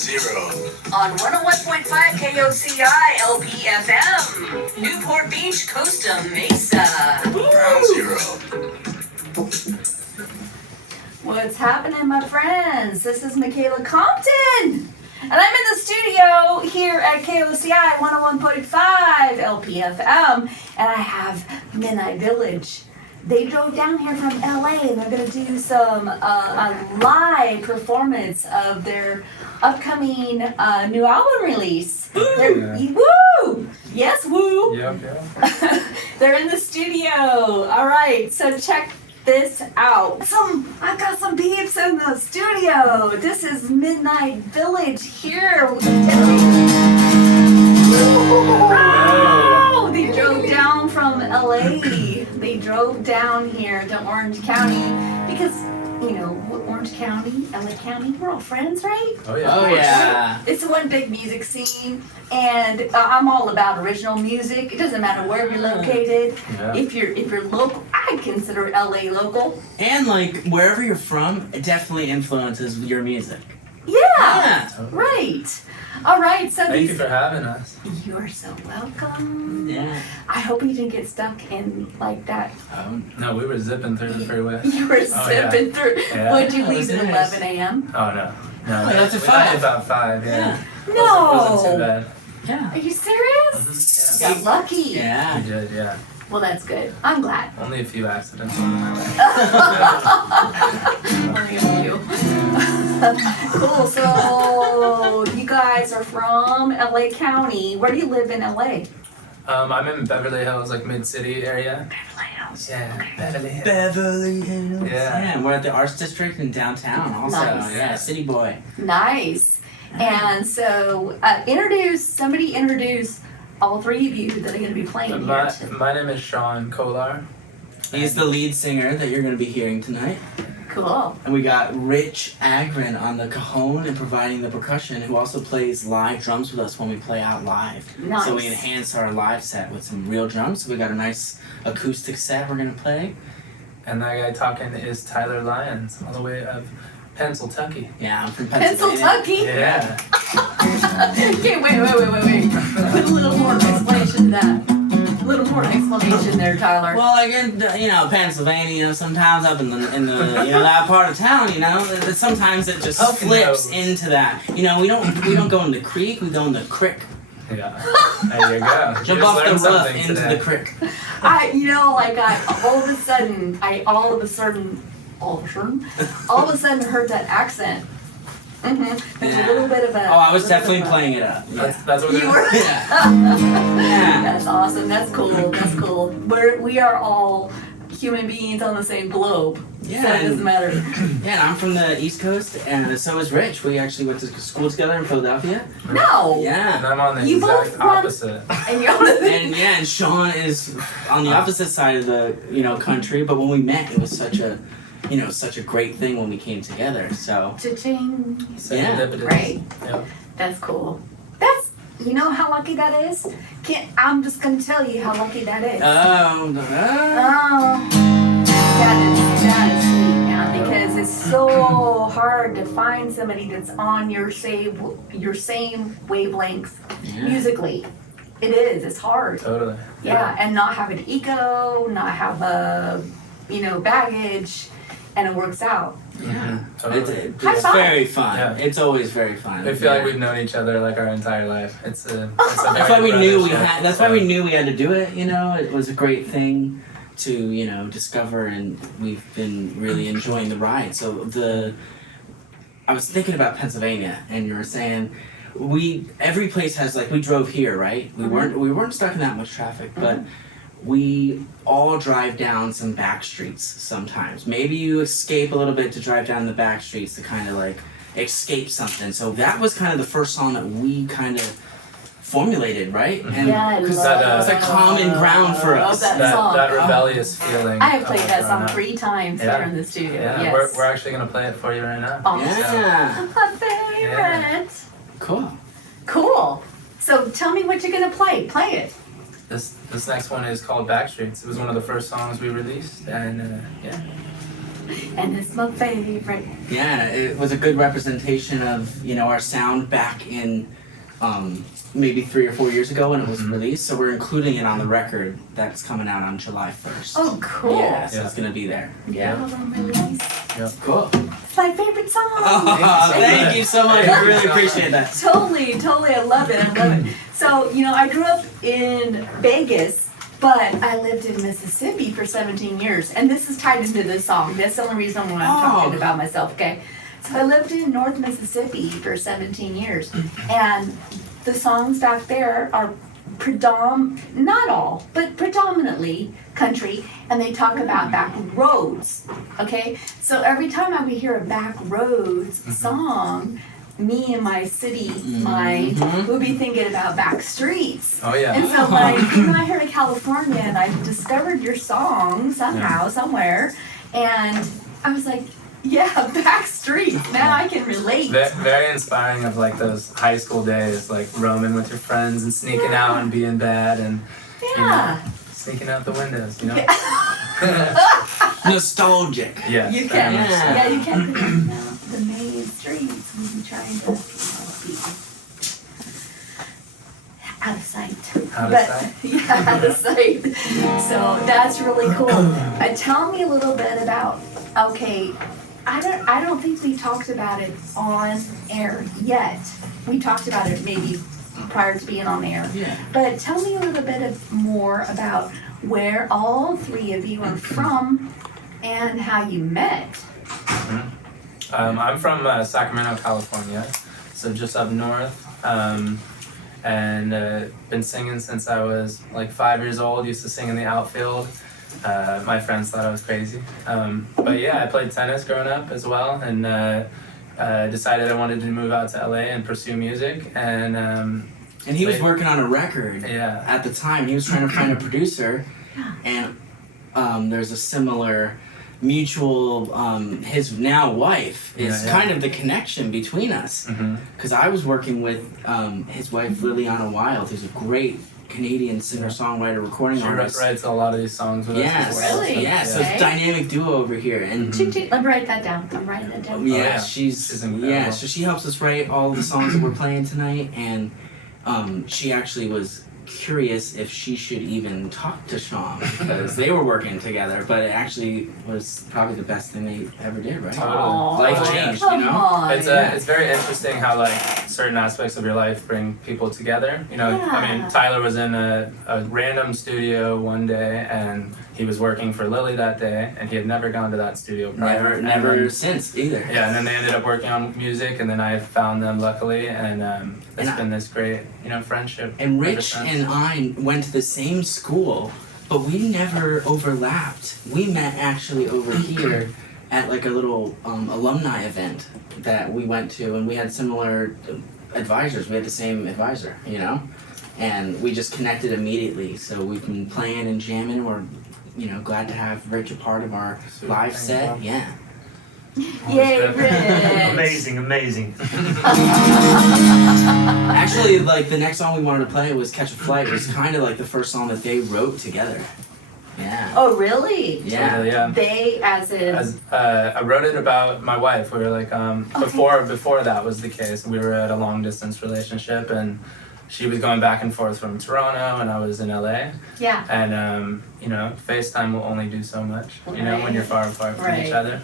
Zero. On 101.5 KOCI LPFM. Newport Beach, Costa Mesa. Ground Zero. What's happening, my friends? This is Michaela Compton. And I'm in the studio here at KOCI 101.5 LPFM. And I have Midnight Village. They drove down here from LA and they're going to do some a live performance of their upcoming new album release. Woo! Yes, woo! Yep. They're in the studio. All right, so check this out. I've got some peeps in the studio. This is Midnight Village here. Oh, they drove down from LA. They drove down here to Orange County because, you know, Orange County, LA County, we're all friends, right? Oh yeah. Oh yeah. It's one big music scene, and I'm all about original music. It doesn't matter where you're located. Yeah. If you're local, I consider LA local. And like wherever you're from, it definitely influences your music. Yeah. Right. All right. So Thank you for having us. You are so welcome. Yeah. I hope you didn't get stuck in like that. No, we were zipping through the freeway. You were zipping through. Yeah. Would you Oh, leave at nice. 11 a.m.? Oh no. No, Oh, that's we at 5. left about 5, yeah. No. Wasn't too bad. Yeah. Are you serious? Yeah. Got lucky. Yeah. We did, yeah. Well, that's good. I'm glad. Only a few accidents on the highway. Only a few. Cool. So you guys are from LA County. Where do you live in LA? I'm in Beverly Hills, like mid-city area. Beverly Hills. Yeah, Beverly Hills. Beverly Hills. Yeah. And we're at the Arts District in downtown also. Nice. Yeah, city boy. Nice. And so somebody introduce all three of you that are going to be playing here. My name is Sean Kolar. He's the lead singer that you're going to be hearing tonight. Cool. And we got Rich Agren on the cajon and providing the percussion, who also plays live drums with us when we play out live. Nice. So we enhance our live set with some real drums. So we got a nice acoustic set we're going to play. And that guy talking is Tyler Lyons, all the way of Pennsylvania. Yeah, I'm from Pennsylvania. Pennsylvania? Yeah. Okay, wait. Put a little more explanation to that. A little more explanation there, Tyler. Well, again, Pennsylvania, sometimes up in the that part of town, sometimes it just Up flips nose. into that. We don't go in the creek, we go in the crick. Yeah. There you go. You Jump just off the learned roof something into today. the crick. All of a sudden heard that accent. Mm-hmm. There's a little bit of a. Oh, I was definitely playing it up. Yeah. That's what You were. Yeah. Yeah. That's awesome. That's cool. We are all human beings on the same globe. Yeah, So it doesn't and- matter. Yeah, and I'm from the East Coast, and so is Rich. We actually went to school together in Philadelphia. No. And Yeah. I'm on the You both exact run- opposite. And you're on the. And Sean is on the opposite side of the country. But when we met, it was such a great thing when we came together. So Cha-ching. Serendipitous. Right. Yep. That's cool. You know how lucky that is? I'm just gonna tell you how lucky that is. oh, That is sweet, man, because it's so hard to find somebody that's on your same wavelength musically. It is. It's hard. Totally. Yeah, and not have an ego, not have baggage, and it works out. yeah. Totally. High It's five. very fun. Yeah. It's always very fun. I feel like we've known each other like our entire life. It's a That's very why we knew brothership. That's why we knew we had to do it. It was a great thing to discover, and we've been really enjoying the ride. So I was thinking about Pennsylvania, and you were saying every place has we drove here, right? We weren't stuck in that much traffic, but we all drive down some back streets sometimes. Maybe you escape a little bit to drive down the back streets to kind of escape something. So that was kind of the first song that we kind of formulated, right? And Yeah, I because love it was a common ground for us. that song. that rebellious feeling. I have played that song growing up. 3 times Yeah. here in the studio. Yeah, Yes. we're actually gonna play it for you right now. Awesome. Yeah. My favorite. Cool. Cool. So tell me what you're gonna play. Play it. This next one is called Backstreets. It was one of the first songs we released, and yeah. and it's my favorite. Yeah, it was a good representation of, you know, our sound back in maybe 3 or 4 years ago when it was released. So we're including it on the record that's coming out on July 1st. Oh, cool. Yeah, so it's gonna be there. Yeah. Cool. It's my favorite song. Oh, thank you so much. I really appreciate that. Totally. I love it. So, you know, I grew up in Vegas, but I lived in Mississippi for 17 years. And this is tied into this song. That's the only reason why I'm talking about myself, okay? So I lived in North Mississippi for 17 years. And the songs back there are not all, but predominantly country, and they talk about back roads, okay? So every time I would hear a back roads song, me and my city mind would be thinking about back streets. Oh yeah. And so like, when I heard of California and I discovered your song somehow, somewhere, and I was like, yeah, back streets. Now I can relate. Very inspiring of like those high school days, like roaming with your friends and sneaking out and being bad and you know, sneaking out the windows, you know? Nostalgic. Yes, You very can. much so. Yeah, you can. You know, the main streets we be trying to be out of sight. Out of sight? Yeah, out of sight. So that's really cool. Tell me a little bit about, okay, I don't think we talked about it on air yet. We talked about it maybe prior to being on air. Yeah. But tell me a little bit more about where all three of you are from and how you met. I'm from Sacramento, California, so just up north, and been singing since I was like 5 years old. Used to sing in the outfield. My friends thought I was crazy, but yeah, I played tennis growing up as well, and decided I wanted to move out to LA and pursue music, and he was working on a record at the time. He was trying to find a producer, and there's a similar mutual, his now wife is kind of the connection between us. Because I was working with his wife, Liliana Wild, who's a great Canadian singer-songwriter, recording artist. She writes a lot of these songs with us as well. Really? Yes, so it's a dynamic duo over here. And Let me write that down. I'm writing it down. yeah, She's incredible. so she helps us write all the songs that we're playing tonight, and she actually was curious if she should even talk to Sean because they were working together, but it actually was probably the best thing they ever did, right? Aww. Life changed, you Come know? on. It's very interesting how like certain aspects of your life bring people together. You know, I mean, Tyler was in a random studio one day and he was working for Lily that day and he had never gone to that studio prior. Never since either. Yeah, and then they ended up working on music and then I found them luckily and it's been this great, you know, friendship. And Rich and I went to the same school, but we never overlapped. We met actually over here at like a little alumni event that we went to, and we had similar advisors. We had the same advisor, you know? And we just connected immediately. So we've been playing and jamming. We're, you know, glad to have Rich a part of our live set. Yeah. Yay, Rich! Amazing. Actually, like the next song we wanted to play was "Catch a Flight." It was kind of like the first song that they wrote together. Yeah. Oh, really? Yeah. Yeah. They, as in... I wrote it about my wife. We were like, before that was the case, we were at a long distance relationship and she was going back and forth from Toronto and I was in LA. Yeah. And, you know, FaceTime will only do so much, you know, when you're far apart from each other.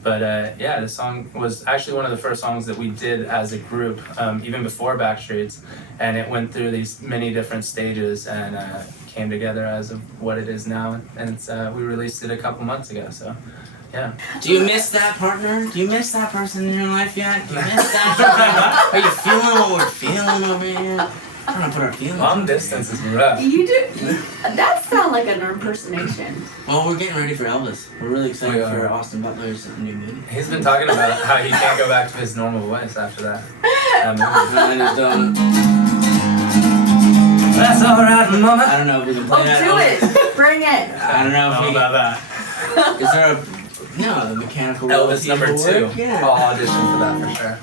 But yeah, the song was actually one of the first songs that we did as a group, even before Backstreets. And it went through these many different stages and came together as of what it is now. And it's we released it a couple months ago, so yeah. Do you miss that partner? Do you miss that person in your life yet? Do you miss that? Are you feeling what we're feeling over here? I'm trying to put our feelings. Long distance is rough. You do? That sounds like an impersonation. Well, we're getting ready for Elvis. We're really excited for Austin Butler's new movie. He's been talking about how he can't go back to his normal voice after that movie. That's alright, mama. I don't know if we can play that. Do it! Bring it! I don't know if we about that. Is there a No, the mechanical Elvis number keyboard, 2. Yeah. I'll audition for that for sure.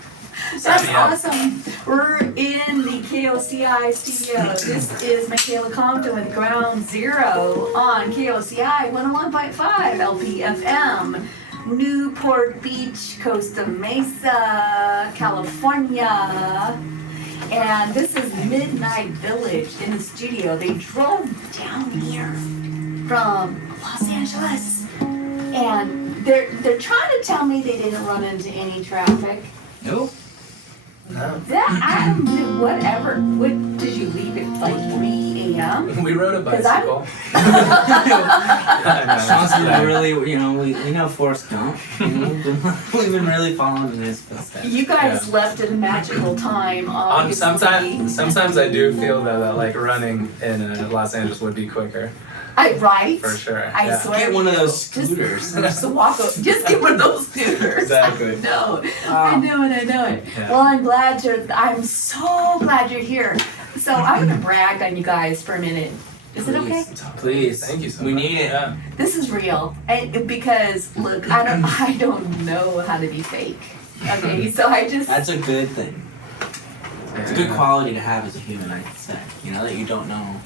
That's Sign me up. awesome. We're in the KOCI studio. This is Michaela Compton with Ground Zero on KOCI 101.5 LPFM, Newport Beach, Costa Mesa, California. And this is Midnight Village in the studio. They drove down here from Los Angeles. And they're trying to tell me they didn't run into any traffic. Nope. No. That whatever. What did you leave at like 3 a.m.? We rode a 'Cause I'm- bicycle. Sean's really, we know Forrest Gump. We've been really following in his footsteps. You guys left at a magical time. Sometimes I do feel that like running in Los Angeles would be quicker, Right? for sure. I yeah. swear. Get one of you. those scooters. Just walk up. Just get one of those scooters. Exactly. No, I know it. Yeah. Well, I'm so glad you're here. So I'm gonna brag on you guys for a minute. Is it okay? Please. Thank you so We much. need it. Yeah. This is real, and because look, I don't know how to be fake. Okay, so I just That's a good thing. It's a good quality to have as a human, I could say. That you don't know,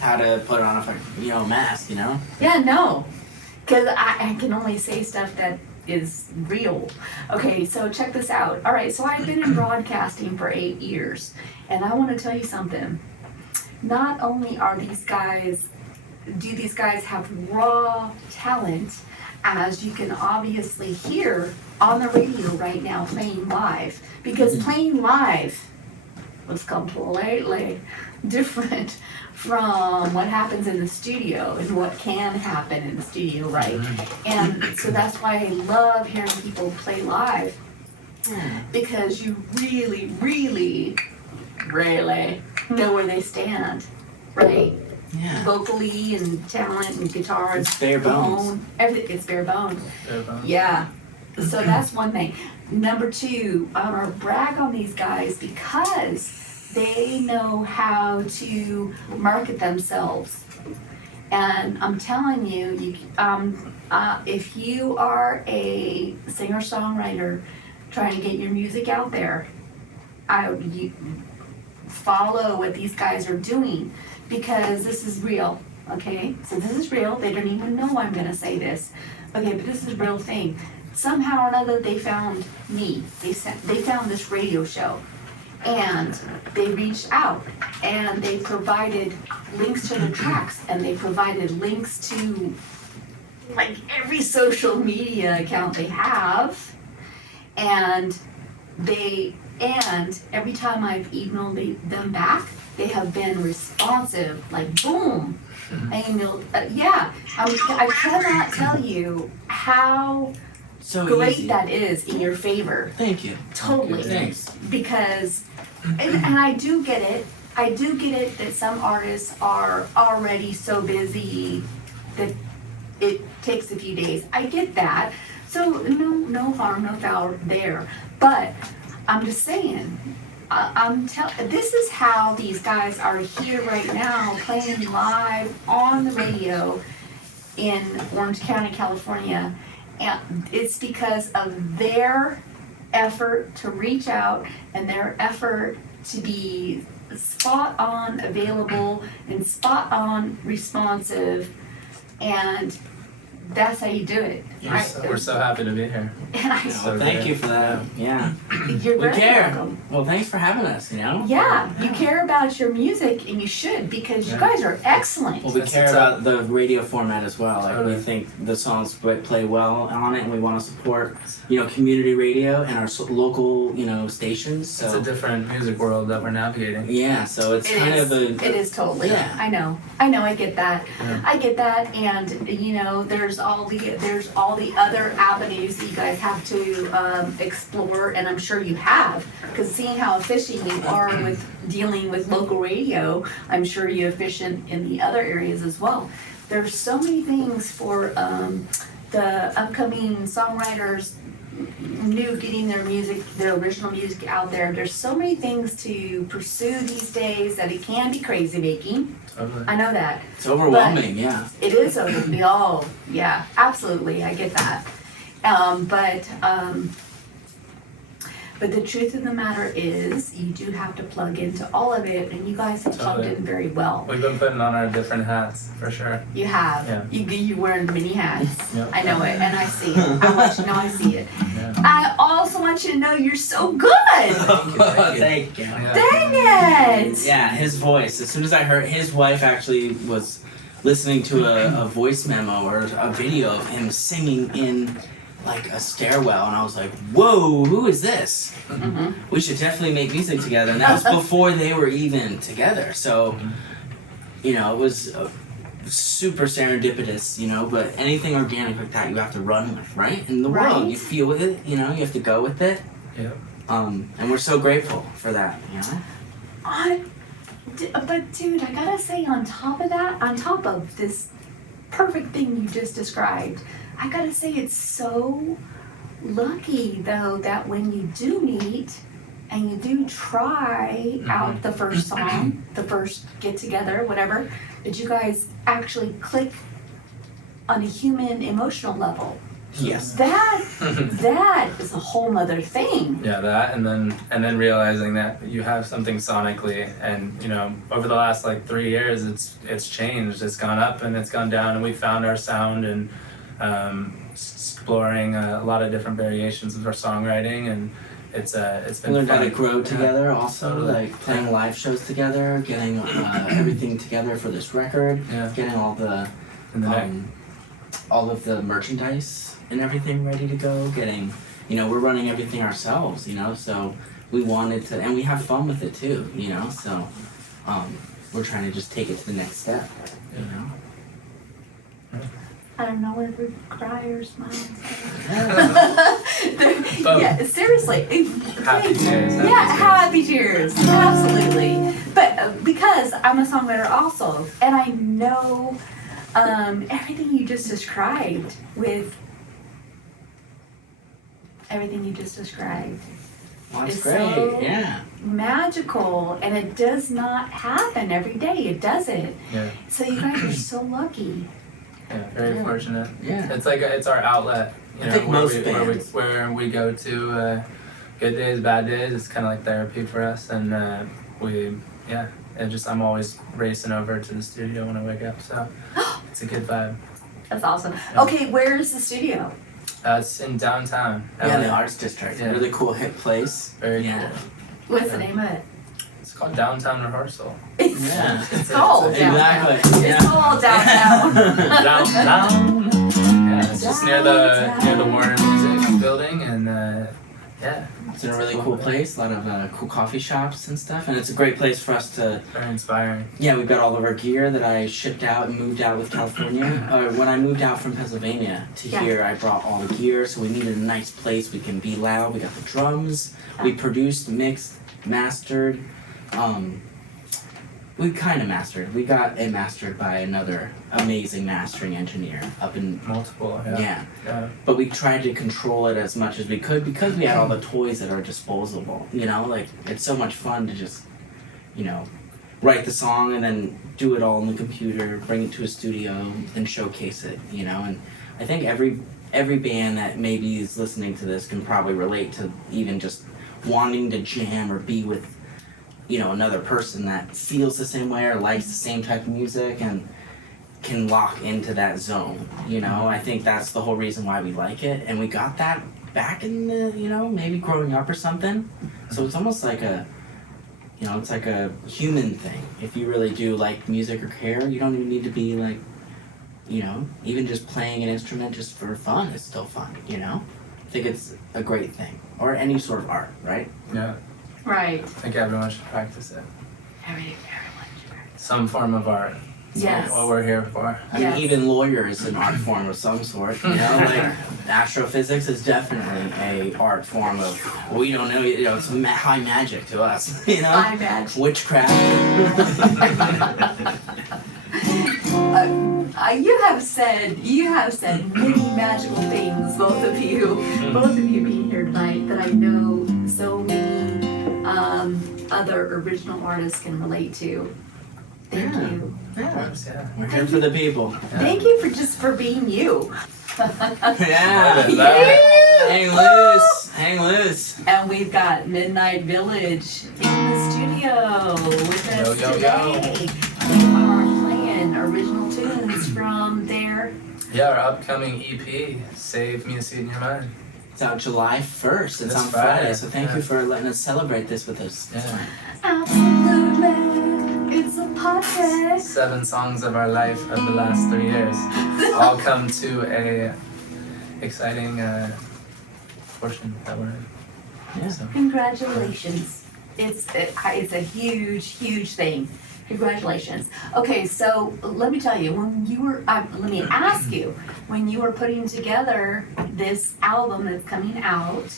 how to put on a mask, yeah no, because I can only say stuff that is real. Okay, so check this out. All right, so I've been in broadcasting for 8 years, and I want to tell you something. Not only do these guys have raw talent, as you can obviously hear on the radio right now playing live, because playing live was completely different from what happens in the studio and what can happen in the studio, right? And so that's why I love hearing people play live, because you really, really, really know where they stand, right? Yeah. Vocally and talent and guitar and It's bare bones. tone, everything, it's bare bones. Bare bones. Yeah, so that's one thing. Number two, I want to brag on these guys because they know how to market themselves. And I'm telling you, if you are a singer-songwriter trying to get your music out there, you follow what these guys are doing, because this is real, okay? So this is real. They don't even know I'm gonna say this. Okay, but this is a real thing. Somehow or another, they found me. They found this radio show, and they reached out, and they provided links to the tracks, and they provided links to like every social media account they have, and every time I've emailed them back, they have been responsive, like boom. I emailed, I cannot tell you how So great easy. that is in your favor. Thank you. Totally. Thanks. Because, and I do get it. I do get it that some artists are already so busy that it takes a few days. I get that. So no harm, no foul there. But I'm just saying, this is how these guys are here right now, playing live on the radio in Orange County, California. And it's because of their effort to reach out and their effort to be spot on available and spot on responsive, and that's how you do it. We're so happy to be here. And I, So Thank good. you for that. Yeah. you're We very care. welcome. Well, thanks for having us, Yeah, you care about your music, and you should, because you Yeah. guys are excellent. Well, we That's care what's about the radio format as well. Like, we Totally. think the songs play well on it, and we want to support, community radio and our local, stations. So It's a different music world that we're navigating. yeah, so it's It kind is. of a It is totally. Yeah. I know. I get that. Yeah. I get that, and there's all the other avenues that you guys have to explore, and I'm sure you have, because seeing how efficient you are with dealing with local radio, I'm sure you're efficient in the other areas as well. There's so many things for the upcoming songwriters, new getting their original music out there. There's so many things to pursue these days that it can be crazy making. Totally. I know that. It's overwhelming, yeah. It is overwhelming. Oh, yeah, absolutely. I get that. But the truth of the matter is, you do have to plug into all of it, and you guys have plugged Totally. in very well. We've been putting on our different hats for sure. You have. Yeah. You wearing many hats. Yep. I know it, and I see it. I want you to know I see it. Yeah. I also want you to know you're so good. Thank you. Yeah. Dang it! Yeah, his voice. As soon as I heard, his wife actually was listening to a voice memo or a video of him singing in like a stairwell, and I was like, whoa, who is this? Mhm. We should definitely make music together. And that was before they were even together. So, you know, it was super serendipitous, you know, but anything organic like that you have to run with, right? In the world, Right. you feel with it, you know, you have to go with it. Yep. And we're so grateful for that, you know? But dude, I gotta say, on top of that, on top of this perfect thing you just described, I gotta say it's so lucky though that when you do meet and you do try out the first song, the first get together, whatever, that you guys actually click on a human emotional level. Yes. That is a whole nother thing. Yeah, that and then realizing that you have something sonically, and you know, over the last like 3 years, it's changed. It's gone up and it's gone down, and we found our sound and exploring a lot of different variations of our songwriting, and it's been We learned how fun. to grow Yeah. together also, Totally. like playing live shows together, getting everything together for this record, Yeah. getting all the And the next, all of the merchandise and everything ready to go, getting, you know, we're running everything ourselves, you know, so we wanted to, and we have fun with it too, you know, so we're trying to just take it to the next step, you know. I don't know whether to cry or smile. Both. Yeah, seriously. Happy tears. Happy tears. Absolutely. But because I'm a songwriter also, and I know everything you just described Well, that's It's great, so- yeah. magical, and it does not happen every day. It doesn't. Yeah. So you guys are so lucky. Yeah, very fortunate. Yeah. It's like it's our outlet. You I know, think where most we bands. where we go to good days, bad days. It's kind of like therapy for us, and I'm always racing over to the studio when I wake up. So it's a good vibe. That's awesome. Yeah. Okay, where is the studio? It's in downtown. Yeah, the LA. Arts District, Yeah. really cool hip place. Very Yeah. cool. What's the name of it? It's called Downtown Rehearsal. Yeah. It's called downtown. Exactly. It's called downtown. Downtown. Yeah, it's just near the Warner Music Building, and It's in a really cool place, a lot of cool coffee shops and stuff, and it's a great place for us to, very inspiring. yeah, we've got all of our gear that I shipped out and moved out with California. When I moved out from Pennsylvania to Yeah. here, I brought all the gear, so we needed a nice place we can be loud. We got the drums, we produced, mixed, mastered. We kind of mastered. We got it mastered by another amazing mastering engineer up in, Multiple. yeah. Yeah. But we tried to control it as much as we could because we had all the toys that are disposable. You know, like it's so much fun to just, you know, write the song and then do it all in the computer, bring it to a studio, and showcase it. You know, and I think every band that maybe is listening to this can probably relate to even just wanting to jam or be with, you know, another person that feels the same way or likes the same type of music and can lock into that zone, you know. I think that's the whole reason why we like it, and we got that back in the, you know, maybe growing up or something. So it's almost like a, you know, it's like a human thing. If you really do like music or care, you don't even need to be like, you know, even just playing an instrument just for fun is still fun, you know. I think it's a great thing, or any sort of art, right? Yeah. Right. I think everyone should practice it. Everyone. Some form of art. Yes. What we're here for. I Yes. mean, even lawyer is an art form of some sort, you know, like astrophysics is definitely a art form of, we don't know, you know, it's high magic to us, you know? I imagine. Witchcraft. You have said many magical things, both of you being that I know so many other original artists can relate to. Thank Yeah. you. Yeah. Yeah. We're here for the people. Thank you for being you. Yeah. Hang loose. Hang loose. And we've got Midnight Village in the studio with us Yo, yo, today. They are playing original tunes from their Yeah, our upcoming EP, Save Me a Seat in Your Mind. It's out July 1st. It's This on Friday. Friday, So thank yeah. you for letting us celebrate this with us. Yeah. Absolutely. It's a podcast. 7 songs of our life of the last 3 years all come to a exciting portion that we're in. Yeah. So, Congratulations. It's a huge thing. Congratulations. Okay, so let me tell you, when you were, let me ask you, when you were putting together this album that's coming out,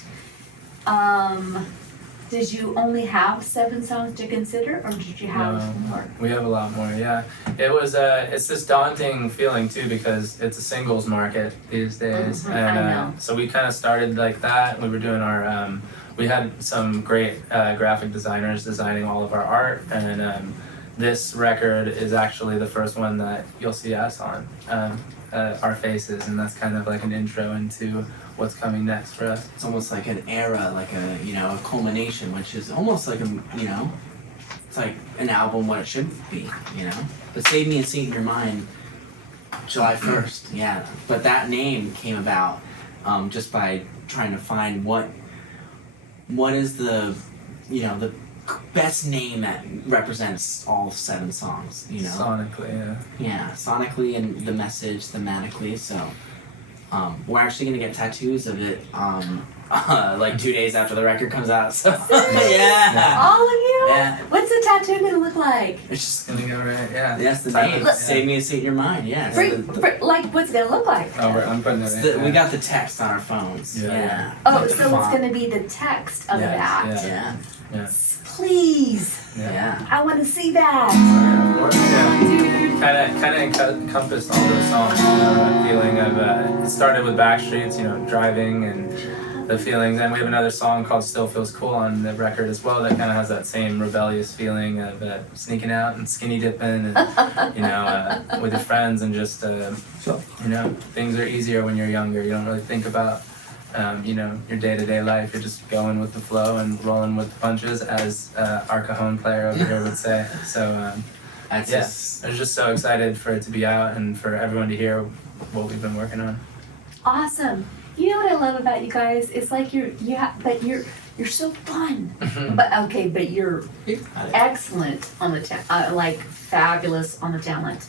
did you only have 7 songs to consider, or did you have No. more? we have a lot more, yeah. It was it's this daunting feeling too because it's a singles market these days, Mhm, and I know. so we kind of started like that. We were doing our we had some great graphic designers designing all of our art, and this record is actually the first one that you'll see us on, our faces, and that's kind of like an intro into what's coming next for us. It's almost like an era, like a culmination, which is almost like it's like an album what it should be, But Save Me a Seat in Your Mind, July 1st, yeah. But that name came about just by trying to find what is the the best name that represents all 7 songs, Sonically, yeah. Yeah, sonically and the message thematically. So we're actually gonna get tattoos of it like 2 days after the record comes out. So yeah, All of you? yeah. What's the tattoo gonna look like? It's just Gonna go right, yeah. that's the Type name. it, yeah. Save Me a Seat in Your Mind. Yeah. It's Like, what's it gonna look like? Oh, I'm putting it in. we got the text on our phones. Yeah. Yeah. Oh, Like the so it's font. gonna be the text of Yes, that. Yeah. Yeah. Please, Yeah. I want to see that. Yeah, of course, yeah. Dude. Kind of encompassed all those songs, that feeling of, it started with Backstreets, driving and the feelings, and we have another song called Still Feels Cool on the record as well that kind of has that same rebellious feeling of sneaking out and skinny dipping and, with your friends and just, things are easier when you're younger. You don't really think about, your day-to-day life. You're just going with the flow and rolling with the punches, as our cajon player over here would say. So, That's yeah, just, I was just so excited for it to be out and for everyone to hear what we've been working on. Awesome. You know what I love about you guys? It's like you're so fun. But you're excellent on the like fabulous on the talent.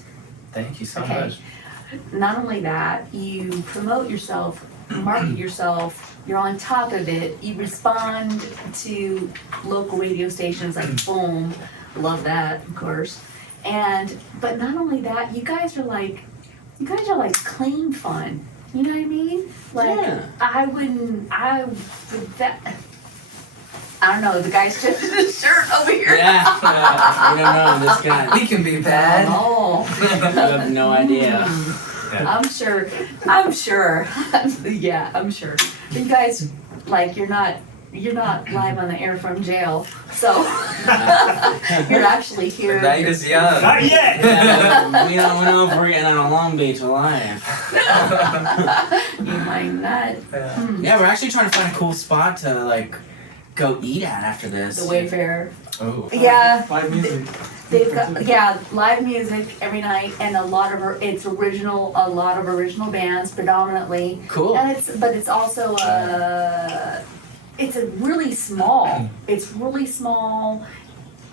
Thank you so Okay. much. Not only that, you promote yourself, market yourself, you're on top of it, you respond to local radio stations like boom, love that, of course. But not only that, you guys are like clean fun. You know what I mean? Like Yeah. I don't know, the guy's just in his shirt over here. yeah. We don't know this guy. We can be bad. Oh. You have no idea. Yeah. I'm sure. Yeah, I'm sure. You guys, like, you're not live on the air from jail, so you're actually here. The night is young. Not yet! Yeah, we don't know if we're getting out of Long Beach alive. You might not. Yeah. Yeah, we're actually trying to find a cool spot to like go eat at after this. The Wayfarer. Oh. Yeah, Live music. they've got live music every night, and a lot of original bands predominantly. Cool. And it's also it's a really small. It's really small.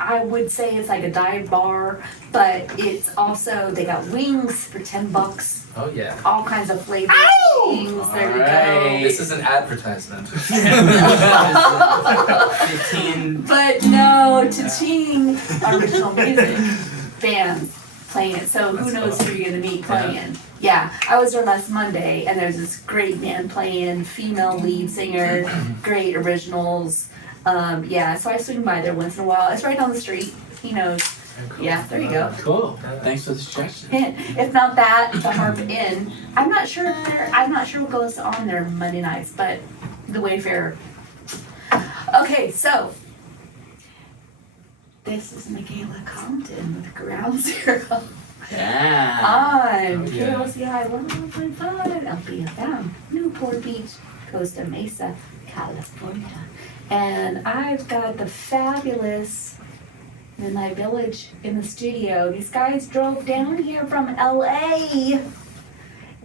I would say it's like a dive bar, but it's also they got wings for $10. Oh yeah. All kinds of flavors. Wings. There you Alright. This is an advertisement. 15. But no, cha-ching, original music bands playing it. So who That's knows cool. who you're gonna meet playing? Yeah, I was there last Monday, and there's this great band playing, female lead singer, great originals. So I swing by there once in a while. It's right down the street. He knows. Very cool. Yeah, there you go. Cool. Thanks for the suggestion. If not that, the Harp Inn. I'm not sure what goes on there Monday nights, but the Wayfarer Okay, so this is Michaela Compton with Ground Zero Yeah. on Oh, yeah. KOCI 101.5 LPFM, Newport Beach, Costa Mesa, California. And I've got the fabulous Midnight Village in the studio. These guys drove down here from LA.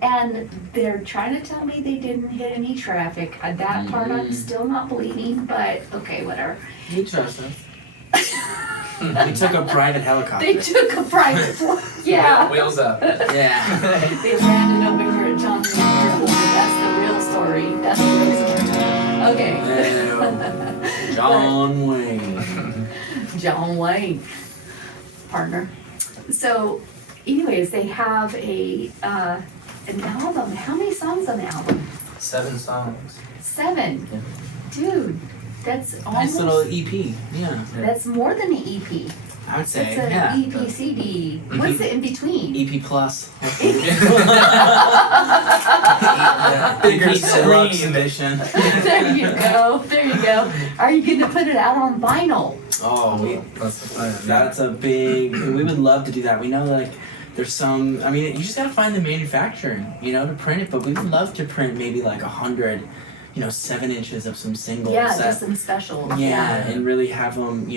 And they're trying to tell me they didn't hit any traffic. That part I'm still not believing, but okay, whatever. You trust us. We took a private helicopter. They took a private flight. Yeah. Wheels up. Yeah. They landed over here at John Wayne Airport. That's the real story. That's the real story. Okay. John Wayne. John Wayne. Partner. So, anyways, they have an album. How many songs on the album? 7 songs. 7. Yeah. Dude, that's Nice almost... little EP. Yeah. That's more than an EP. I would say. It's Yeah. an EP CD. What's it in between? EP plus. Bigger EP deluxe screen. edition. There you go. There you go. Are you going to put it out on vinyl? Oh, That's the plan. that's a big. We would love to do that. We know like there's some. I mean, you just gotta find the manufacturing, to print it. But we would love to print maybe like 100, 7 inches of some singles. Yeah, that- just some special. Yeah, and really have them,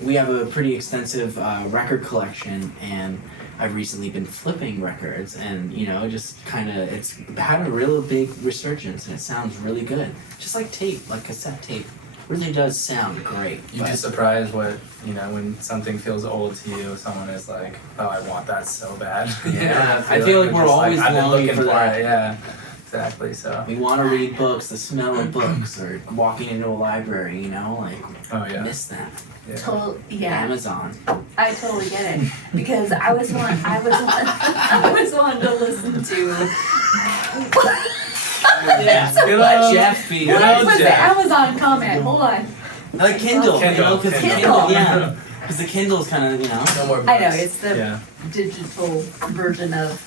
we have a pretty extensive record collection, and I've recently been flipping records, and, just kind of, it's had a real big resurgence, and it sounds really good. Just like tape, like cassette tape. Really does sound great. You'd be surprised what, when something feels old to you, someone is like, oh, I want that so bad. Yeah, I feel like we're just always I've been longing looking for that. it. Yeah, exactly. So. We want to read books, the smell of books, or walking into a library, Oh yeah. miss that. Yeah. Amazon. I totally get it because I was wanting to listen to. Yeah. Hello. Jeff B. What was the Jeff. Amazon comment? Hold on. Like Kindle, Kindle. because Kindle. yeah, because the Kindle's kind of, No more books. I know it's the Yeah. digital version of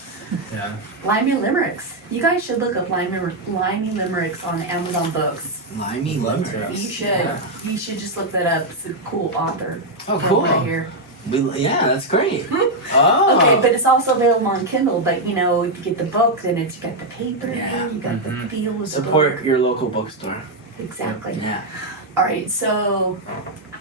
Yeah. Limey Limericks. You guys should look up Limey Limericks on Amazon Books. Limey Love to. Limericks. You should. Yeah. You should just look that up. It's a cool author. Oh, from cool. Right here. Yeah, that's great. Oh. Okay, but it's also available on Kindle. But if you get the book, then it's you got the paper, Yeah. you got the feel of the Support book. your local bookstore. Exactly. Yeah. All right. So,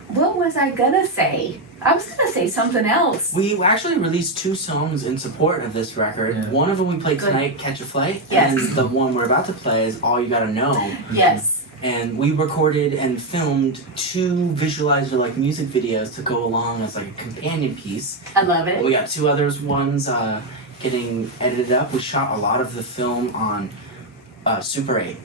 what was I gonna say? I was gonna say something else. We actually released 2 songs in support of this record. Yeah. One of them we played Good. tonight, Catch a Flight. Yes. And the one we're about to play is All You Gotta Know. Yes. And we recorded and filmed 2 visualizer music videos to go along as a companion piece. I love it. We got 2 others ones getting edited up. We shot a lot of the film on Super 8.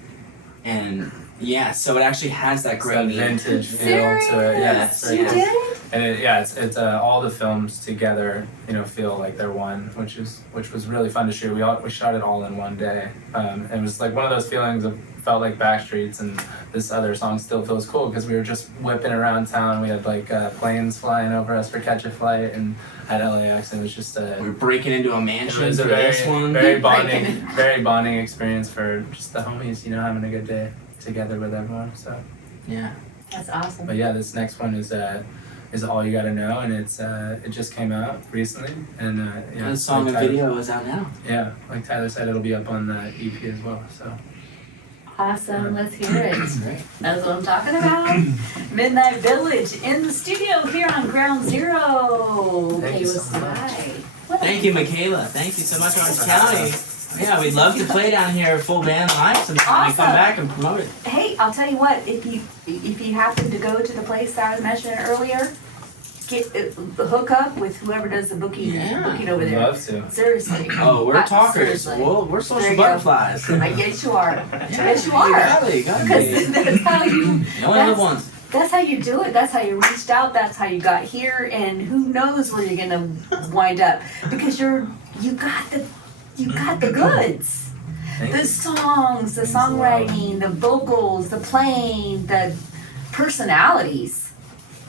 And yeah, so it actually has that It's that grainy vintage feel to it. Yeah, it's very You nice. did it? And it's all the films together, feel like they're one, which was really fun to shoot. We shot it all in one day. And it was like one of those feelings of felt like Backstreets, and this other song still feels cool because we were just whipping around town. We had planes flying over us for Catch a Flight, and at LAX, and it was just We're breaking into a it mansion was a for this one. very Breaking bonding experience for just the homies, having a good day together with everyone. So, Yeah. That's awesome. but yeah, this next one is All You Gotta Know, and it just came out recently, and And the song and Tyler- video is out now. Yeah, like Tyler said, it'll be up on the EP as well. So Awesome. Let's hear it. Great. That's what I'm talking about. Midnight Village in the studio here on Ground Zero. Thank you so KOCI. Thank you, Michaela. Thank you so much, Orange County. Yeah, we'd love to play down here full band live sometime and come Awesome. back and promote it. Hey, I'll tell you what. If you happen to go to the place that I was mentioning earlier, hook up with whoever does the booking over I'd there. love to. Seriously. Oh, we're talkers. Seriously. We're There social you go. butterflies. Yes, you are. Yes, you You are. got it, you got Because it. that's how you. You only live once. That's how you do it. That's how you reached out. That's how you got here. And who knows where you're gonna wind up because you got the goods. Thank The you. songs, the Thanks a lot. songwriting, the vocals, the playing, the personalities.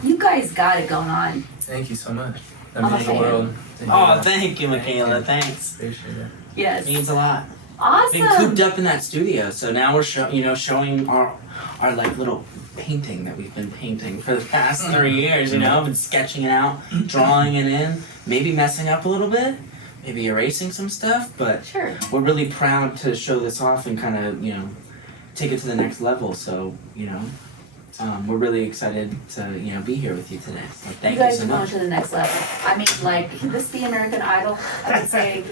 You guys got it going on. Thank you so much. That I'm a means the fan. world. to Oh, hear. thank you, Michaela. Thanks. Appreciate it. Yes. Means a lot. been cooped up in that studio. So now we're showing our like little painting that we've been painting for the past 3 years. You know, been sketching it out, drawing it in, maybe messing up a little bit, maybe erasing some stuff, but Sure. we're really proud to show this off and kind of take it to the next level. So we're really excited to be here with you today. So thank You guys so are going much. to the next level. I mean, like, this the American Idol, I would say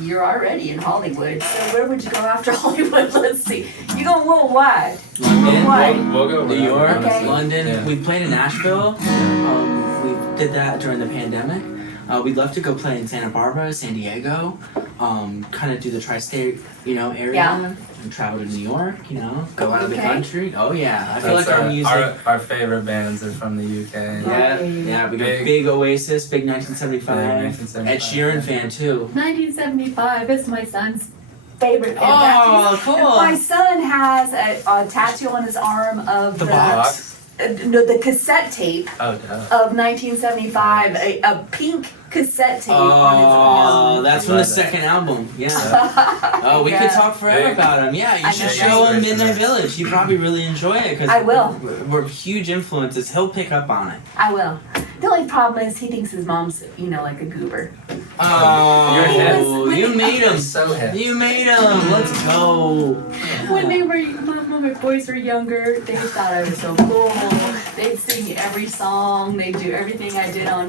you're already in Hollywood. So where would you go after Hollywood? Let's see. You go worldwide. London, Worldwide. We'll go New wherever, York, Okay. London. Yeah. We played in Nashville. We did that during the pandemic. We'd love to go play in Santa Barbara, San Diego, kind of do the tri-state, area, Yeah. and travel to New York, go out of the Okay. country. Oh yeah, I feel That's like our music. our favorite bands are from the UK. Yeah, we got Big- big Oasis, big 1975. Big 1975, Ed Sheeran fan too. 1975 is my son's favorite band. Oh, cool. My son has a tattoo on his arm of The box. No, the cassette tape Oh, duh. of 1975, a pink cassette tape on his Oh, arm. that's from the second album. Yeah. Oh, we could Yeah. talk forever Big. about him. Yeah, you I should know, show right? him Midnight Village. He'd probably really enjoy it because I will. We're huge influences. He'll pick up on it. I will. The only problem is he thinks his mom's, like a goober. Oh, You're hip. you made him. So hip. You made him. Let's go. When my boys were younger, they thought I was so cool. They'd sing every song. They'd do everything I did on,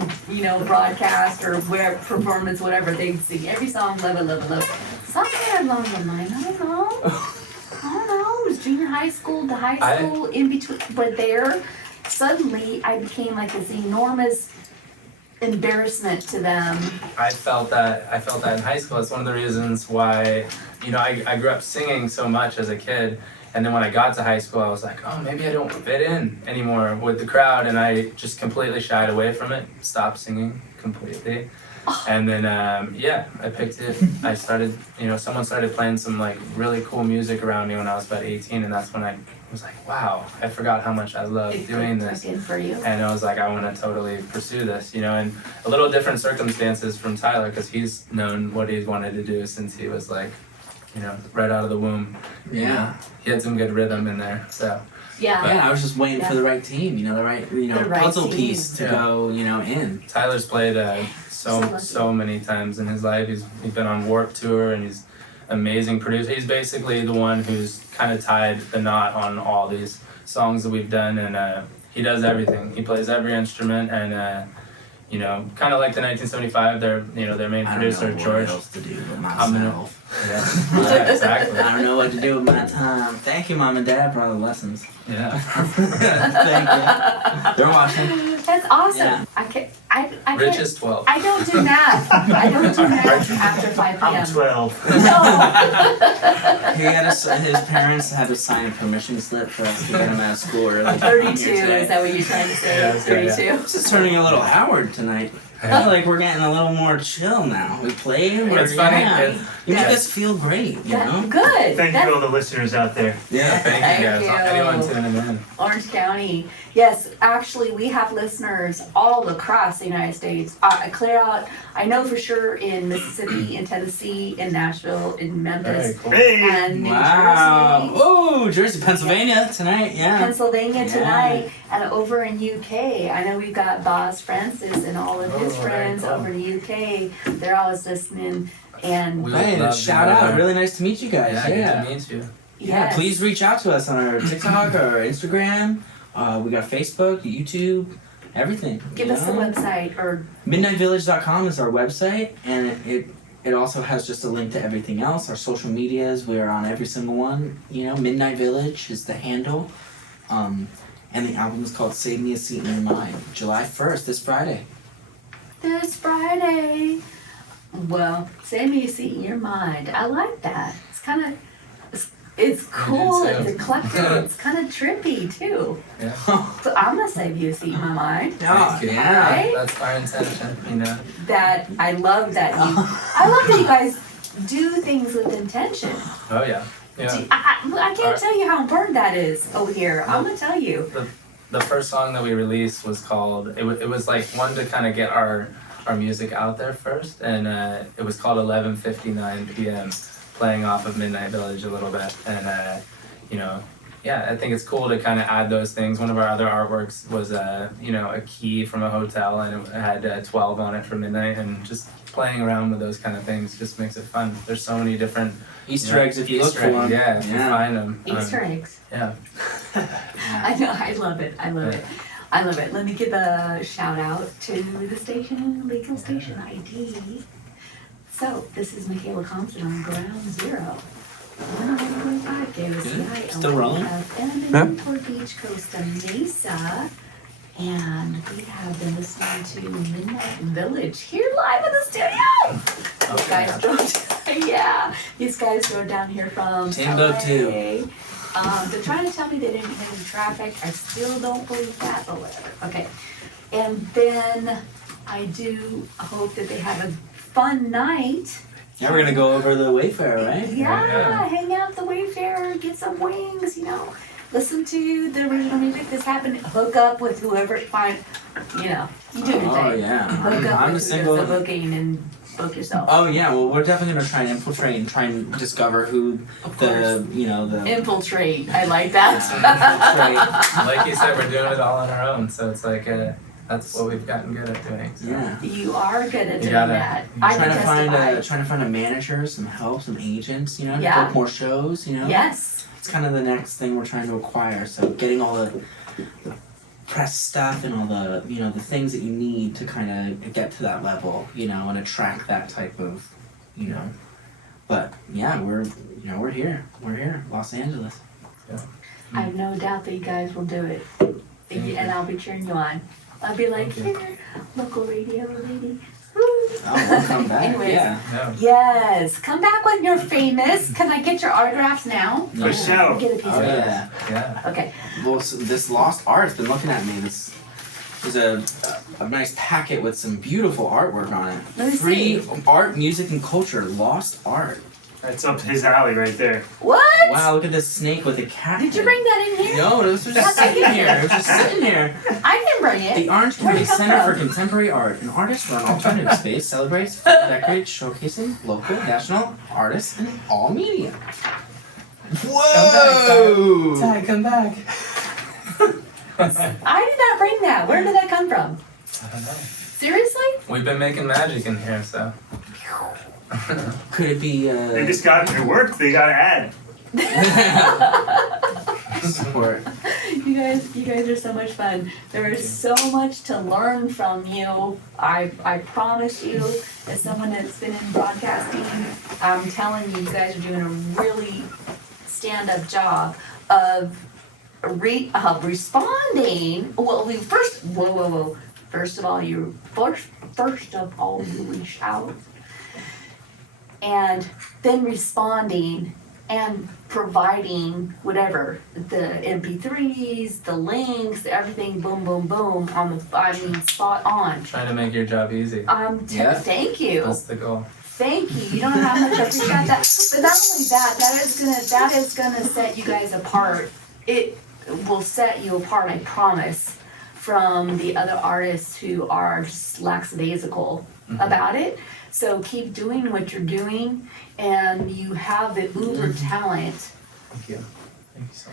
broadcast or where performance, whatever. They'd sing every song, love it, love it, love it. Something along the line, I don't know. It was junior high school to high school, in between. But there, suddenly, I became like this enormous embarrassment to them. I felt that in high school. It's one of the reasons why, I grew up singing so much as a kid. And then when I got to high school, I was like, oh, maybe I don't fit in anymore with the crowd. And I just completely shied away from it, stopped singing completely. And then, I picked it. I started, someone started playing some like really cool music around me when I was about 18. And that's when I was like, wow, I forgot how much I love doing this. Good for you. And I was like, I want to totally pursue this, and a little different circumstances from Tyler because he's known what he's wanted to do since he was like, right out of the womb. Yeah. He had some good rhythm in there, so. Yeah. Yeah, I was just waiting Yeah. for the right team, the right, The right puzzle team. piece to Yeah. go, in. Tyler's played So lucky. so many times in his life. He's been on Warped Tour and he's amazing producer. He's basically the one who's kind of tied the knot on all these songs that we've done, and he does everything. He plays every instrument, and kind of like the 1975. Their main I don't producer know what George. else to do with I'm gonna- myself. Yeah, exactly. I don't know what to do with my time. Thank you, Mom and Dad, for all the lessons. Yeah. Thank you. They're watching. That's awesome. Yeah. I Rich can't. is 12. I don't do math. I don't do math after 5 p.m. I'm 12. No. His parents had to sign a permission slip for us to get him out of school early. 32, is that what you're trying to say? Yes, yeah, yeah. 32? This is turning a little Howard tonight. I feel like we're getting a little more chill now. We play, we're It's funny. You make us feel great, Good. Thank you to all the listeners out there. Yeah, thank you guys. Thank you. Anyone tuning in. Orange County. Yes, actually, we have listeners all across the United States. Clear out, I know for sure in Mississippi, in Tennessee, in Nashville, in Very Memphis, cool. Hey! and New Wow. Jersey, Oh, Jersey, Pennsylvania tonight, yeah. Pennsylvania Yeah. tonight, and over in UK. I know we've got Boz Francis and all of his Oh, very friends cool. over in the UK. They're always listening, and We Hey, would love to shout go out. there. Really nice to meet you guys. Yeah, Yeah. good to meet you. Yeah, yes. please reach out to us on our TikTok or Instagram. We got Facebook, YouTube, everything. Give you us the know? website or MidnightVillage.com is our website, and it also has just a link to everything else. Our social medias, we are on every single one. Midnight Village is the handle. And the album is called Save Me a Seat in Your Mind. July 1st, this Friday. this Friday. Well, save me a seat in your mind. I like that. It's kind of, it's cool. too. It's eclectic. It's kind of trippy too. Yeah. So I'm gonna save you a seat in my mind. Oh, Thank you. yeah. Right? That's our intention, That I love that you. I love that you guys do things with intention. Oh, yeah. Yeah. I can't tell you how important that is over here. I'm gonna tell you. The first song that we released was called, it was like one to kind of get our music out there first, and it was called 11:59 p.m. playing off of Midnight Village a little bit, and you know, yeah, I think it's cool to kind of add those things. One of our other artworks was you know, a key from a hotel, and it had 12 on it for midnight, and just playing around with those kind of things just makes it fun. There's so many different Easter eggs if you look for eggs, them. yeah, if you find them. Easter eggs. Yeah. I know, I love it. I love it. I love it. Let me give a shout out to the station, Legal Station ID. So, this is Michaela Compton on Ground Zero. 101.5 KOCI. Still rolling? FM in Newport Beach, Costa Mesa. And we have been listening to Midnight Village here live in the studio. These guys drove, yeah, these guys drove down here from Timbuktu. LA. They're trying to tell me they didn't hit any traffic. I still don't believe that, but whatever. Okay. And then I do hope that they have a fun night. Yeah, we're gonna go over the Wayfarer, right? Yeah, hang out at the Wayfarer, get some wings, you know. Listen to the original music that's happened. Hook up with whoever find, you know, you do your thing. Oh yeah. Hook up I'm with the single. the booking and book yourself. Oh yeah, well we're definitely gonna try and infiltrate and try and discover who Of the you know the Infiltrate. I like that. infiltrate. Like you said, we're doing it all on our own, so it's like that's what we've gotten good at doing. So. Yeah. You are good at doing gotta- that. I Trying can to find testify. trying to find a manager, some help, some agents, you know, Yeah. book more shows, you know. Yes. It's kind of the next thing we're trying to acquire. So getting all the press stuff and all the you know the things that you need to kind of get to that level, you know, and attract that type of, you know. But yeah, we're here. We're here, Los Angeles. I have no doubt that you guys will do it. And I'll be cheering you on. I'll be like, Thank here, local radio lady. Oh, we'll come back. Anyways. Yeah. No. Yes, come back when you're famous. Can I get your autographs now? For sure. Get a piece Oh of it. yeah. Yeah. Okay. Well, so this lost art's been looking at me. This is a nice packet with some beautiful artwork on it. Let me Free see. art, music, and culture. Lost art. That's up his alley right there. What? Wow, look at this snake with a cat. Did you head. bring that in here? No, this was just sitting here. It was just sitting here. I didn't bring it. The Orange Where'd County it come Center for from? Contemporary Art, an artist-run alternative space, celebrates, decorates, showcasing local, national artists in all media. Whoa! Ty, come back. I did not bring that. Where did that come from? I don't know. Seriously? We've been making magic in here, so. Could it be They just got it worked. They got to add. support? You guys are so much fun. There is so much to learn from you. I promise you, as someone that's been in broadcasting, I'm telling you, you guys are doing a really stand-up job of responding. Well, First of all, you reach out, and then responding and providing whatever, the MP3s, the links, everything, boom, boom, boom, spot on. Trying to make your job easy. Yeah. Thank you. That's the goal. Thank you. You don't know how much I appreciate that. But not only that, that is gonna set you guys apart. It will set you apart, I promise, from the other artists who are just lackadaisical about it. So keep doing what you're doing, and you have the uber talent Thank you. Thank you so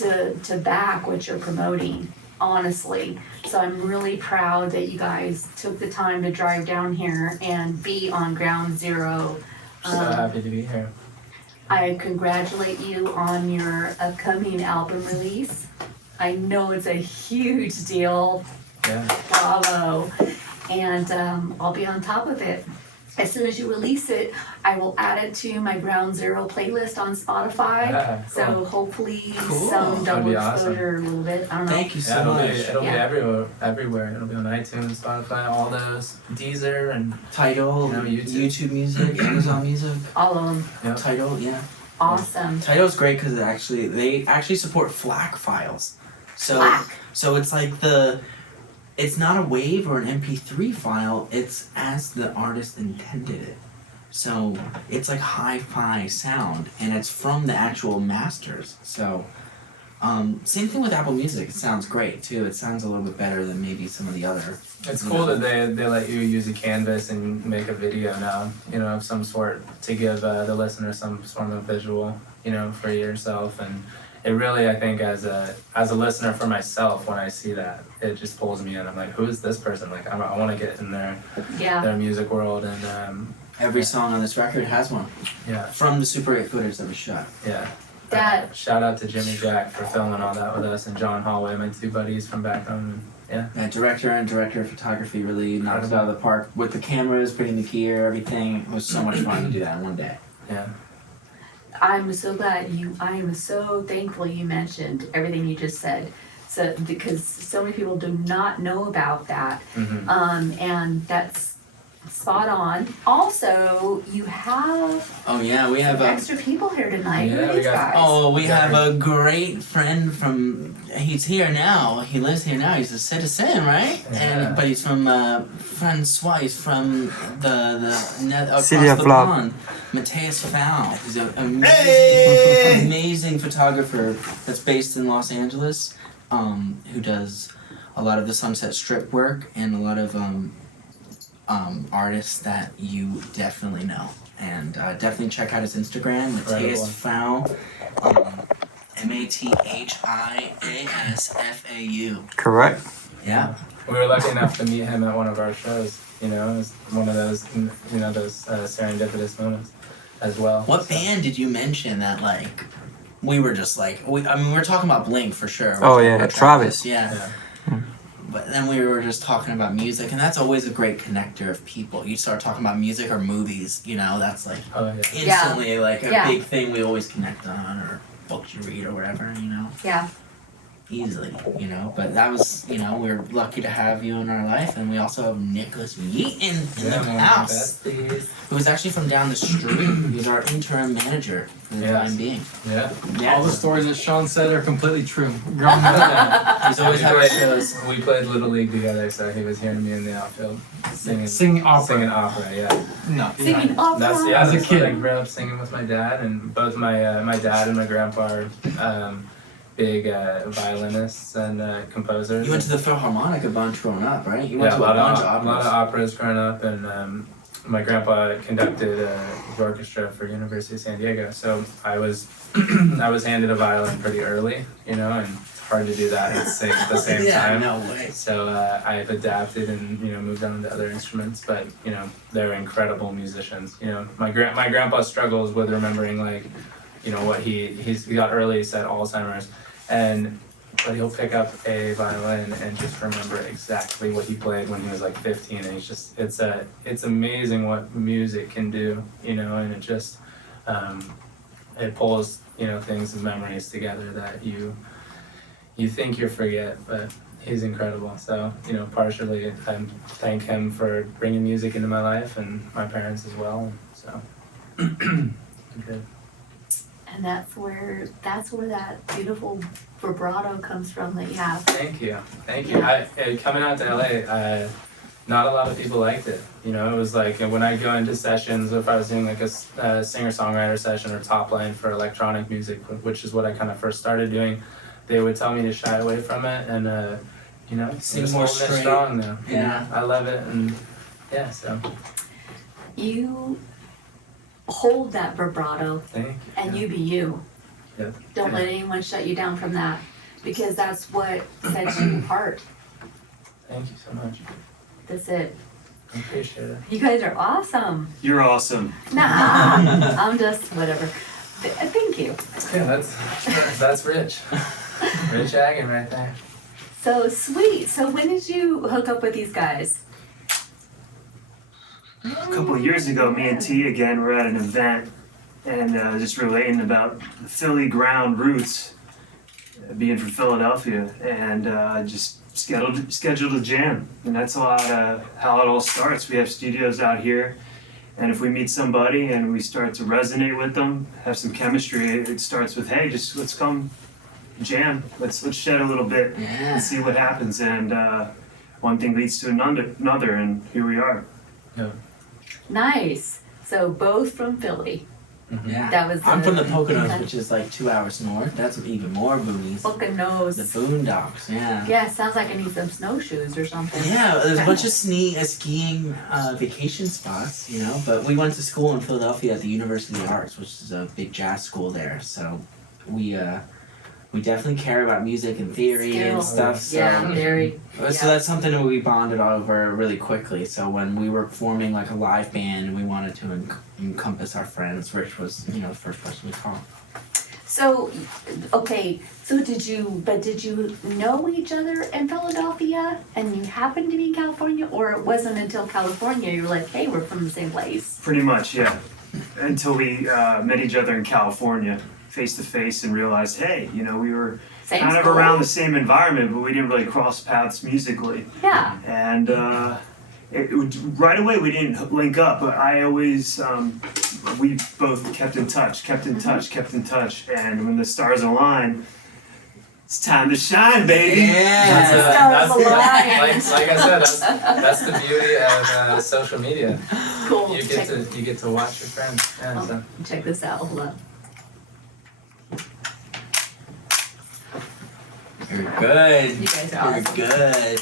much. to back what you're promoting, honestly. So I'm really proud that you guys took the time to drive down here and be on Ground Zero. So happy to be here. I congratulate you on your upcoming album release. I know it's a huge deal. Yeah. Bravo. And I'll be on top of it. As soon as you release it, I will add it to my Ground Zero playlist on Spotify. Yeah, So cool. hopefully Cool. some That'd double be awesome. exposure a little bit. I don't know. Thank you Yeah, so much. it'll be Yeah. everywhere. It'll be on iTunes, Spotify, all those, Deezer, and Tidal, No, YouTube Music, Amazon Music. All of them. Yep. Tidal, yeah. Awesome. Tidal's great because they actually support FLAC files. So FLAC? so it's like it's not a WAV or an MP3 file. It's as the artist intended it. So it's like hi-fi sound, and it's from the actual masters. So Same thing with Apple Music. It sounds great too. It sounds a little bit better than maybe some of the other. It's cool that they let you use a canvas and make a video now, of some sort to give the listener some sort of visual, for yourself. And it really, I think, as a listener for myself, when I see that, it just pulls me in. I'm like, who is this person? Like, I want to get in their music world. And every song on this record has one. Yeah. From the Super 8 footage that was shot. Yeah. That Shout out to Jimmy Jack for filming all that with us, and John Hallway, my two buddies from back home. Yeah. Director of photography really knocked it out of the park with the cameras, putting the gear, everything. It was so much fun to do that in one day. Yeah. I'm so glad I am so thankful you mentioned everything you just said. So because so many people do not know about that. Mm-hmm. And that's spot on. Also, you have We have extra people here tonight. Who Yeah, are we these got- guys? we have a great friend from. He's here now. He lives here now. He's a citizen, right? Yeah. But he's from Francois. He's from the net across City of the Love. pond. Mateus Fowl. He's an amazing, Hey! amazing photographer that's based in Los Angeles. Who does a lot of the Sunset Strip work and a lot of artists that you definitely know. And definitely check out his Instagram, Mateus Fowl. MATHIASFAU. Correct. Yeah. We were lucky enough to meet him at one of our shows. It was one of those, those serendipitous moments as well. What So- band did you mention that we were just we're talking about Blink for sure. Oh, We're yeah, talking about Travis. Yeah. Yeah. But then we were just talking about music, and that's always a great connector of people. You start talking about music or movies, that's like Oh, yeah. instantly like a Yeah. big thing we always connect on, or books you read or whatever, Yeah. easily, But that was, we're lucky to have you in our life, and we also have Nicholas Yeaton in the house, who's actually from down the street. He's our interim manager for the Yes. time being. Yeah. All the stories that Sean said are completely true. He's always having shows. We played Little League together, so he was hearing me in the outfield singing Singing opera. Singing opera, yeah. No. Singing opera. That's As a that's kid. what I grew up singing with my dad, and both my dad and my grandpa are big violinists and composers. You went to the Philharmonic a bunch growing up, right? You went Yeah, to a a bunch of lot operas. of operas growing up, and my grandpa conducted the orchestra for University of San Diego. So I was I was handed a violin pretty early, and it's hard to do that and sing at the same Yeah, time. no way. So I've adapted and moved on to other instruments, but they're incredible musicians. My grandpa struggles with remembering what he got early set Alzheimer's, but he'll pick up a violin and just remember exactly what he played when he was 15, and it's amazing what music can do, and it just it pulls things and memories together that you think you forget, but he's incredible. So partially I thank him for bringing music into my life, and my parents as well. So good. And that's where that beautiful vibrato comes from that you have. Thank you. Coming out to LA, not a lot of people liked it. It was when I go into sessions, if I was doing a singer-songwriter session or top line for electronic music, which is what I kind of first started doing, they would tell me to shy away from it and Sing just more holding it straight. strong now. Yeah. I love it, and yeah, so You hold that vibrato thank you. and you be you. Yeah. Don't let anyone shut you down from that, because that's what sets you apart. Thank you so much. That's it. I appreciate it. You guys are awesome. You're awesome. Nah, I'm just whatever. Thank you. Yeah, that's Rich. Rich Hagen right there. So sweet. So when did you hook up with these guys? A couple of years ago, me and T again were at an event and just relating about the Philly ground roots, being from Philadelphia, and just scheduled a jam. And that's a lot how it all starts. We have studios out here, and if we meet somebody and we start to resonate with them, have some chemistry, it starts with, hey, just let's come jam. Let's shed a little bit and see what happens. And one thing leads to another, and here we are. Yeah. Nice. So both from Philly. Yeah. That was I'm from the Poconos, okay. which is like 2 hours north. That's even more boonies. Poconos. The Boondocks, yeah. Yeah, sounds like I need some snowshoes or something. Yeah, there's a bunch of skiing vacation spots, you know. But we went to school in Philadelphia at the University of Arts, which is a big jazz school there. So we definitely care about music and theory and stuff. So Yeah, very. so that's something that we bonded over really quickly. So when we were forming like a live band, we wanted to encompass our friends. Rich was, the first person we called. So, okay, so did you know each other in Philadelphia and you happened to be in California, or it wasn't until California you were like, hey, we're from the same place? Pretty much, yeah. Until we met each other in California, face to face, and realized, hey, we were Same kind of school? around the same environment, but we didn't really cross paths musically. Yeah. And right away we didn't link up, but I always, we both kept in touch, and when the stars align, it's time to shine, baby. That's, Yeah. Stars like align. I said, that's the beauty of social media. Cool. You get to watch your friends. Yeah, so. Check this out. Hold on. You're good. You guys are You're awesome. good.